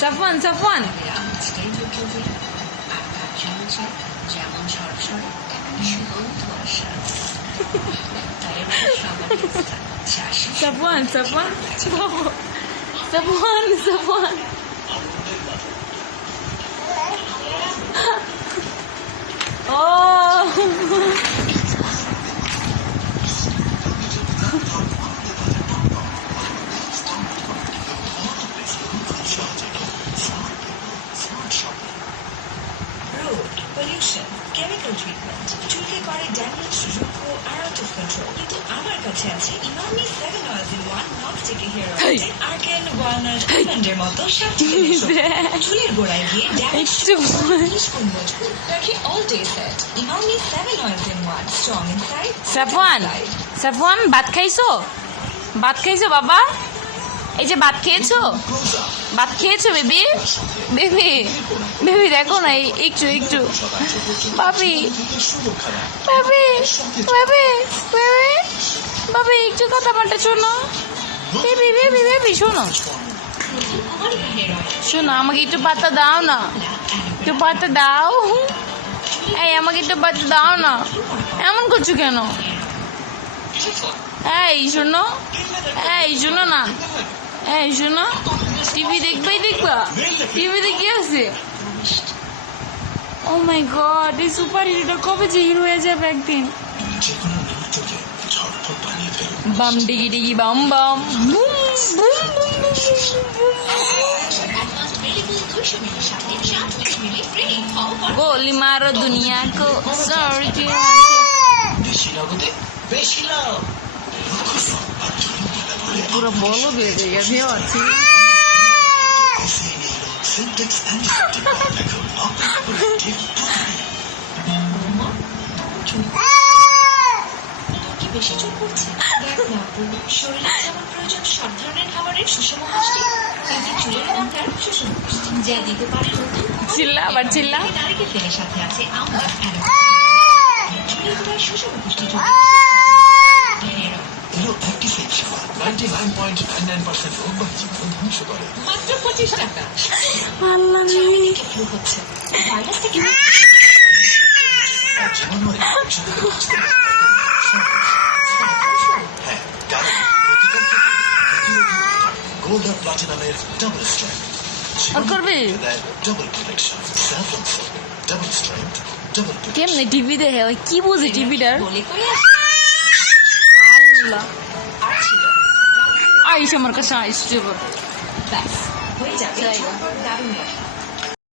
সাফওয়ান সাফওয়ান সাফওয়ান সাফওয়ান সাফওয়ান সাফওয়ান ও pollution, chemical treatment, চুলকে করে damage, রুক্ষ আর আউট অফ কন্ট্রোল। কিন্তু আমার কাছে আছে Emami 7 Oils in 1 non-sticky hair oil, argan, walnut, আলমন্ডের মতো 7টি চুলের গোড়ায় গিয়ে ড্যামেজ 20 গুণ মজবুত রাখে all day set. Emami 7 Oils in 1 strong inside. Safwan Safwan ভাত খাইছো? ভাত খাইছো বাবা? এই যে ভাত খেয়েছো? ভাত খেয়েছো বেবি? বেবি বেবি দেখো না একটু একটু বাবি বাবি বাবি বেবি বাবি একটু কথা বলতে শোনো বেবি বেবি বেবি শোনো শোনো আমাকে একটু পাতা দাও না, একটু পাতা দাও। এই আমাকে একটু পাতা দাও না, এমন করছো কেন? এই শোনো, এই শোনো না, এই শোনো টিভি দেখবাই দেখবা, টিভিতে কি আছে? ও মাই গড, এই সুপার হিরোটা কবে যে হিরো হয়ে যাবে একদিন। বাম ডিগি ডিগি বাম বাম বুম বুম गोली मारो दुनिया को पूरा बोलो दे देगा भी अच्छी বেশি চুল পড়ছে দেখ না শরীরে যেমন প্রয়োজন সব ধরনের খাবারের সুষম পুষ্টি তেমনি চুলের দরকার সুষম পুষ্টি যা দিতে পারে নতুন চিল্লা আবার চিল্লা নারকেল তেলের সাথে আছে আমলা চুলের গোড়ায় সুষম পুষ্টি যোগ মাত্র 25 টাকা। আল্লাহ ফ্লু হচ্ছে ভাইরাস থেকে গোল্ড আর প্লাটিনামের ডাবল স্ট্রেংথ আর করবি double collection double strength double কেমনে টিভি দেখে ওই কি বুঝে টিভিটার বলে করে আল্লাহ আর ছিল আইস আমার কাছে আইস ব্যাস হয়ে যাবে দারুণ লাগে।